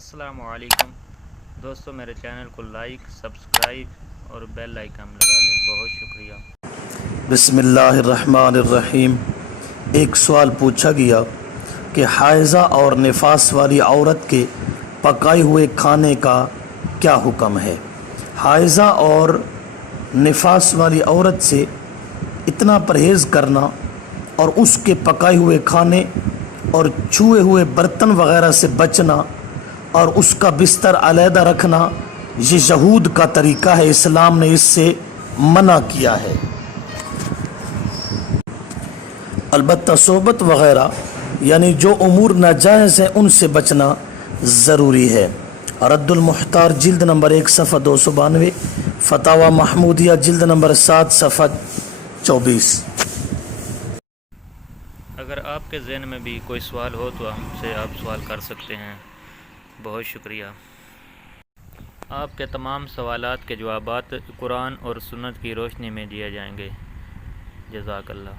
السلام علیکم دوستو، میرے چینل کو لائک، سبسکرائب اور بیل آئیکن لگا لیں۔ بہت شکریہ۔ بسم اللہ الرحمن الرحیم۔ ایک سوال پوچھا گیا کہ حائضہ اور نفاس والی عورت کے پکائے ہوئے کھانے کا کیا حکم ہے؟ حائضہ اور نفاس والی عورت سے اتنا پرہیز کرنا اور اس کے پکائے ہوئے کھانے اور چھوئے ہوئے برتن وغیرہ سے بچنا اور اس کا بستر علیحدہ رکھنا، یہ یہود کا طریقہ ہے۔ اسلام نے اس سے منع کیا ہے۔ البتہ صحبت وغیرہ یعنی جو امور ناجائز ہیں ان سے بچنا ضروری ہے۔ رد المحتار جلد نمبر 1 صفحہ 292، فتاوی محمودیہ جلد نمبر 7 صفحہ 24۔ اگر آپ کے ذہن میں بھی کوئی سوال ہو تو ہم سے آپ سوال کر سکتے ہیں۔ بہت شکریہ۔ آپ کے تمام سوالات کے جوابات قرآن اور سنت کی روشنی میں دیے جائیں گے۔ جزاک اللہ۔